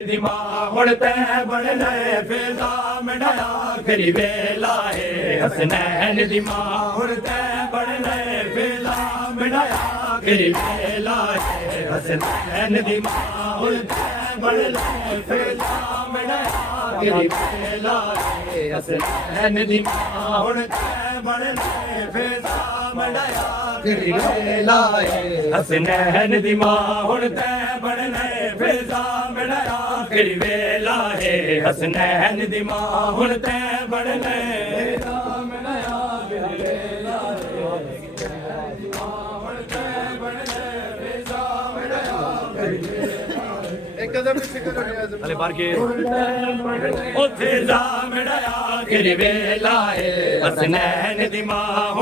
दिमाग बढ़ने फिजा मिठाया फिर वेला है हसनैन दिमाग बढ़ने फिजा मिठाया फिर वेला है हसनैन दिमाग बढ़ने फिजा मिठाया फिर वेला है हसनैन दिमाग बढ़ने फिजा मिठाया फिर वेला है हसनैन दिमाग बढ़ने फिजा मिठाया फिर वेला है हसनैन दिमाग बढ़ने अरे बार के फिजा मिठाया फिर वेला है हसनैन दिमाग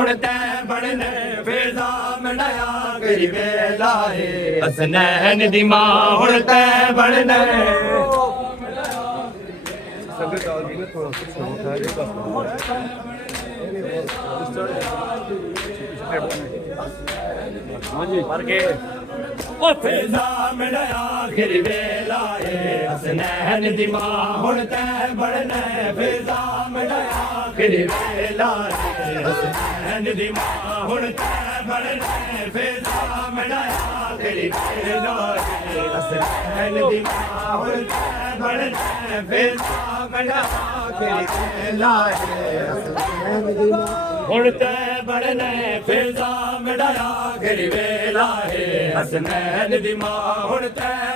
बढ़ने फिजा मिठाया फिर वेला है हसनैन दिमाग बढ़ने फिजा मिठाया फिर वेला है हसनैन दिमाग बढ़ने फिजा मिठाया फिर वेला है हसनैन दिमाग बढ़ने फिजा मिठाया फिर वेला है हसनैन दिमाग बढ़ने फिजा मिठाया फिर वेला है हसनैन दिमाग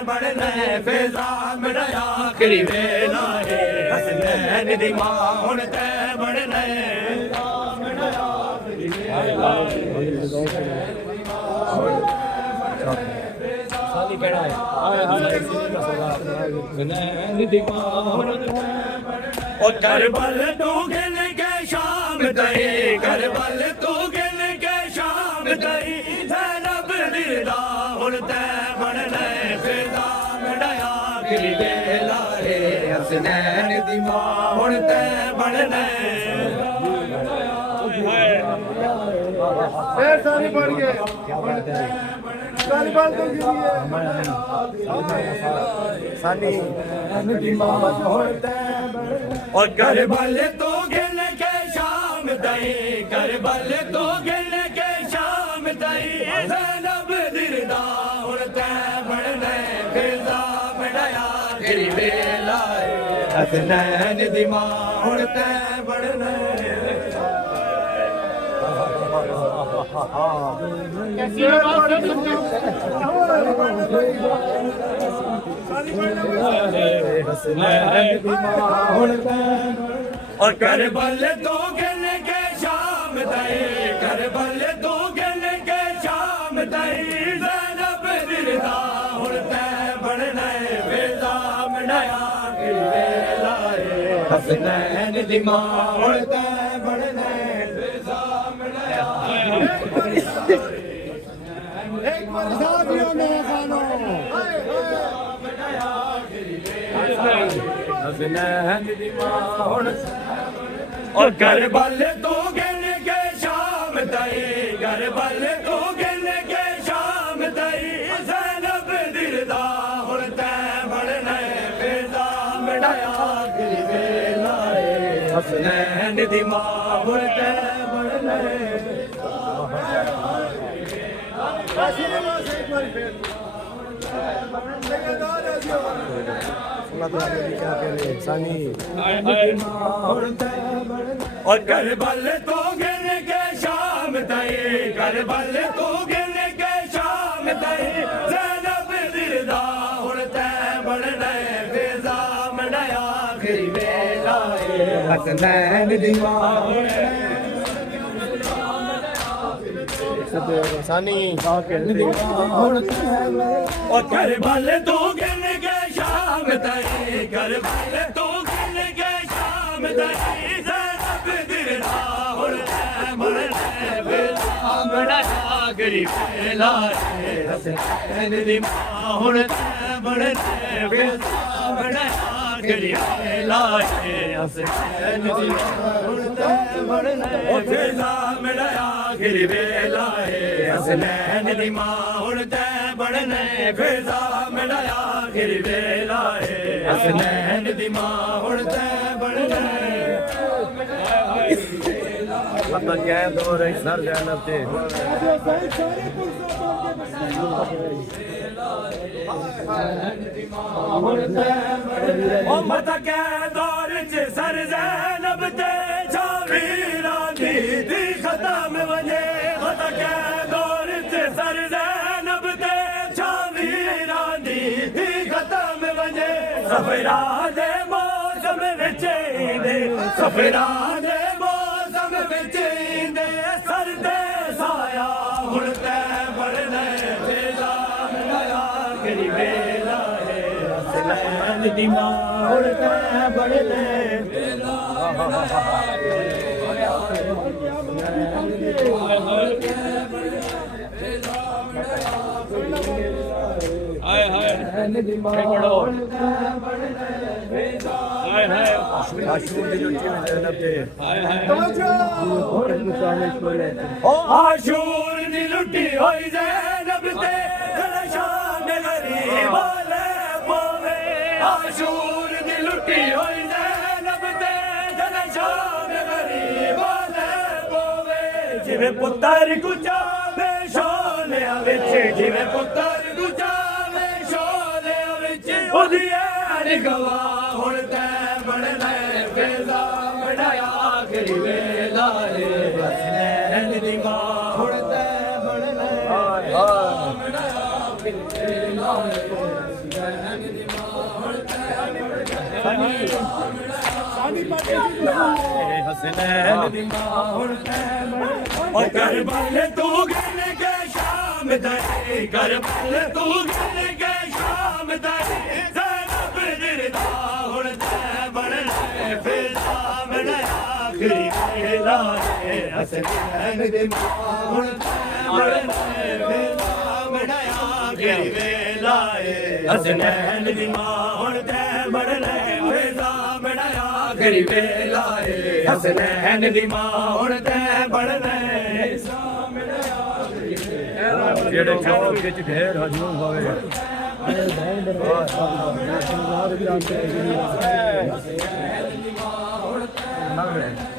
बढ़ने फिजा मिठाया फिर वेला है हसनैन दिमाग बढ़ने फिजा मिठाया फिर वेला है हसनैन दिमाग बढ़ने और करबल तो गिन के शाम दई करबल तो गिन के शाम दई ज़ैनब दिलदा हुरते बढ़ने फिजा मिठाया फिर वेला है हसनैन दिमाग बढ़ने सारी बढ़ गए सारी बात तो सानी और करबल तो गिन के शाम दई करबल तो गिन के शाम दई ज़ैनब दिलदा हुरते बढ़ने फिजा मिठाया फिर वेला है हसनैन दिमाग बढ़ने और करबल तो गिन के शाम दई करबल तो गिन के शाम दई ज़ैनब दिलदा हुरते बढ़ने फिजा मिठाया फिर वेला है हसनैन दिमाग बढ़ने फिजा मिठाया एक बार साथियों में खानो हसनैन दिमाग और करबल तो गिन के शाम दई करबल तो गिन के शाम दई ज़ैनब दिलदा हुरते बढ़ने फिजा मिठाया फिर वेला है हसनैन दिमाग बढ़ने और करबल तो गिन के शाम दई करबल तो गिन के शाम दई ज़ैनब दिलदा हुरते बढ़ने फिजा मिठाया फिर वेला है हसनैन दिमाग सानी और करबल तो गिन के शाम दई करबल तो गिन के शाम दई ज़ैनब दिलदा हुरते बढ़ने फिजा मिठाया फिर वेला है हसनैन दिमाग बढ़ने फिजा मिठाया फिर वेला है हसनैन दिमाग बढ़ने फिजा मिठाया फिर वेला है हसनैन दिमाग बढ़ने फिजा मिठाया फिर वेला है हसनैन दी मां हुण तै बनना पता क्या है दो रही सर जैनब ते ओ मता कै दौर च सर ज़ैनब ते छावीरा दी खत्म वञे मता कै दौर च सर ज़ैनब ते छावीरा दी खत्म वञे सफरा दे मौसम विच ईंदे सफरा दे मौसम विच ईंदे सर ते साया हुण तै बनना तेरा मेरा करी वेला है हसनैन दी मां हुण तै बनना हाय हाय पढ़ो हाय हाय आशूर दी लुटी में जैनब ते हाय हाय ओ आशूर दी लुटी होई ज़ैनब ते शान गरीब वाले पोवे आशूर दी लुटी होई ज़ैनब ते शान गरीब वाले पोवे जिवें पुत्तर गुजावे शोलिया विच जिवें पुत्तर गुजावे शोलिया विच ओदी ऐन गवाह हुण तै बनना फेज़ा बढ़ाया आखिरी वेला है हसनैन दी मां हुण तै बनना हसनैन दी मां हुण तै और करबल तू गिन के शाम दई करबल तू गिन के शाम दई ज़ैनब दिलदा हुण तै बनना फिज़ा मेरा आखिरी वेला है हसनैन दी मां हुण तै बनना फिज़ा मेरा आखिरी वेला है हसनैन दी मां हुण तै बनना फिज़ा मेरा आखिरी वेला है हसनैन दी मां हुण तै बनना जेड़े चौक विच ढेर हजूम होवे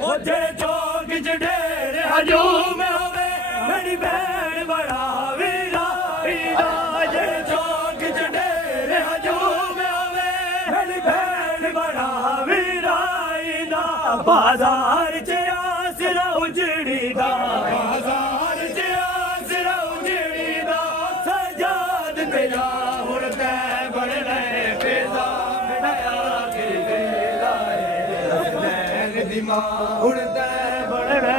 ओ जेड़े चौक च ढेर हजूम होवे मेरी भैन बड़ा वीरा वीरा जेड़े चौक च ढेर हजूम होवे मेरी भैन बड़ा वीरा ईदा बाजार च आसरा उजड़ी दा बाजार च आसरा उजड़ी दा सजाद तेरा हुण तै बनना फेज़ा बनाया के वेला है हसनैन दी मां हुण तै बनना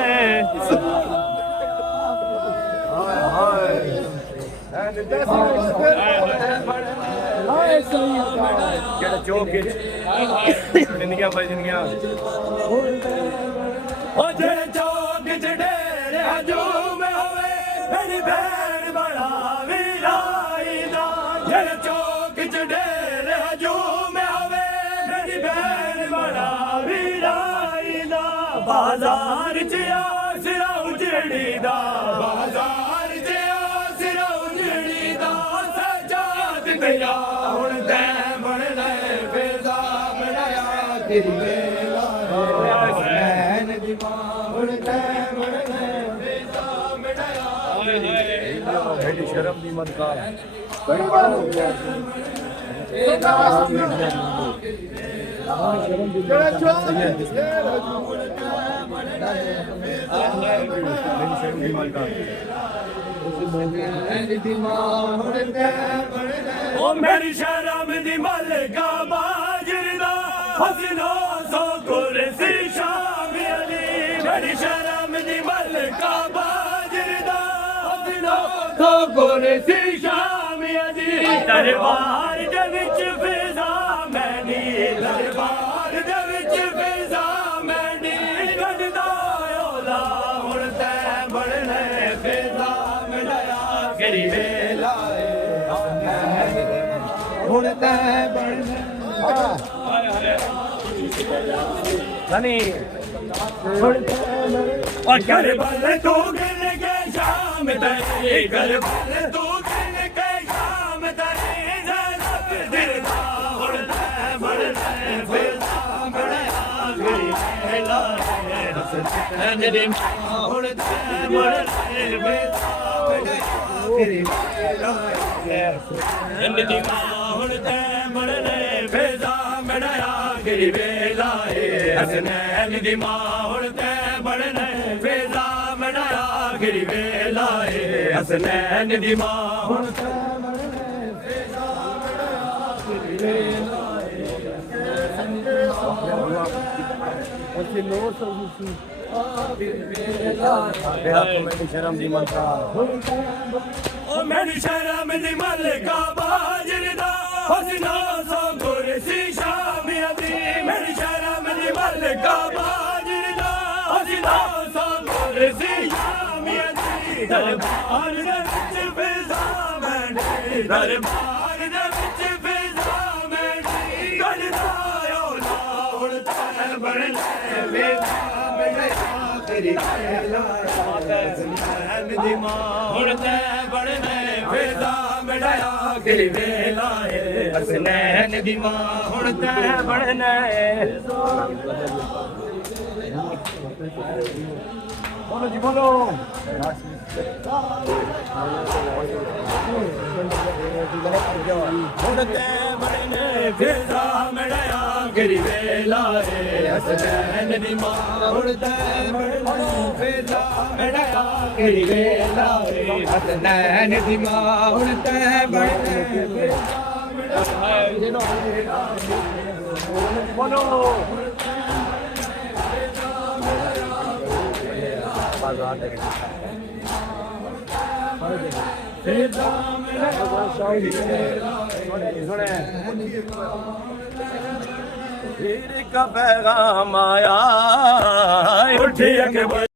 जेड़े चौक विच जिंदगियां भाई जिंदगियां ओ जेड़े चौक च ढेर हजूम होवे मेरी भैन बड़ा वीरा ईदा जेड़े चौक च ढेर हजूम होवे मेरी भैन बड़ा वीरा ईदा बाजार च आसरा उजड़ी दा बाजार च आसरा उजड़ी दा सजाद तेरा हुण तै बनना फेज़ा बनाया तेरी वेला हसनैन दी मां हुण तै बनना फेज़ा बनाया एडी शर्म दी मत का ओ मेरी शर्म दी मलका बाजरदा हसनो सो कुर्सी शाम अली मेरी शर्म दी मलका बाजरदा हसनो सो कुर्सी शाम अली दरबार दे विच फिजा मैनी दरबार दे विच फिजा मैनी गडदा ओला हुण तै बनना फिजा मिलाया गिरी वेला हुण तै बनना सनी और करबल तू गिन के शाम दई करबल तू गिन के शाम दई ज़ैनब दिलदा हुण तै ਬਣਨੇ ਫੇਜ਼ਾ ਬਣਾਇਆ ਗਰੀ ਵੇਲਾ ਹਸਨੈਨ ਦੀ ਮਾਂ ਹੁਣ ਤੈ ਬਣਨੇ ਫੇਜ਼ਾ ਬਣਾਇਆ ਗਰੀ ਵੇਲਾ ਹਸਨੈਨ ਦੀ ਮਾਂ ਹੁਣ ਤੈ ਬਣਨੇ ਫੇਜ਼ਾ ਬਣਾਇਆ ਗਰੀ ਵੇਲਾ ਹਸਨੈਨ ਦੀ ਮਾਂ ਹੁਣ ਤੈ ਬਣਨੇ ਫੇਜ਼ਾ ਬਣਾਇਆ ਗਰੀ ਵੇਲਾ ਹਸਨੈਨ ਦੀ ਮਾਂ ਹੁਣ ਤੈ ਬਣਨੇ ਫੇਜ਼ਾ ਬਣਾਇਆ ਗਰੀ ਵੇਲਾ ਅਸੀਂ ਲੋਰ ਸਰਵਿਸ ਸਾਡੇ ਹੱਥ ਵਿੱਚ ਸ਼ਰਮ ਦੀ ਮੰਤਰਾ ਓ ਮੈਨੂੰ ਸ਼ਰਮ ਦੀ ਮਲਕਾ ਬਾਜਰਦਾ ਹਸਨਾ ਸੋ ਗੁਰਸੀ ਸ਼ਾਮੀਆਂ ਦੀ ਮੈਨੂੰ ਸ਼ਰਮ ਦੀ ਮਲਕਾ ਬਾਜਰਦਾ ਹਸਨਾ ਸੋ ਗੁਰਸੀ ਸ਼ਾਮੀਆਂ ਦੀ ਦਰਬਾਰ ਦੇ ਵਿੱਚ ਫਿਜ਼ਾ ਮੈਂ ਦਰਬਾਰ ਦੇ ਵਿੱਚ ਫਿਜ਼ਾ ਮੈਂ ਗੜਦਾ ਓ ਨਾ ਹੁਣ ਤੈਨ ਬਣ ਲੈ ਫਿਜ਼ਾ ਮੈਂ ਤੇਰੀ ਹਸਨੈਨ ਦੀ ਮਾਂ ਹੁਣ ਤੈ ਬਣਨੇ ਫੇਜ਼ਾ ਮਿਟਾਇਆ ਗਰੀ ਵੇਲਾ ਹਸਨੈਨ ਦੀ ਮਾਂ ਹੁਣ ਤੈ ਬਣਨੇ ਬੋਲੋ ਜੀ ਬੋਲੋ ਹੁਣ ਤੈ ਬਣਨੇ ਫੇਜ਼ਾ ਮਿਟਾਇਆ ਗਰੀ ਵੇਲਾ ਹਸਨੈਨ ਦੀ ਮਾਂ ਹੁਣ ਤੈ ਬਣਨੇ ਫੇਜ਼ਾ ਮਿਟਾਇਆ ਗਰੀ ਵੇਲਾ ਹਸਨੈਨ ਦੀ ਮਾਂ ਹੁਣ ਤੈ ਬਣਨੇ ਫੇਜ਼ਾ ਮਿਟਾਇਆ ਬੋਲੋ ਬਾਜ਼ਾਰ ਦੇ ਫੇਜ਼ਾ ਮਿਟਾਇਆ फिर का पैगाम आया उठी अकबर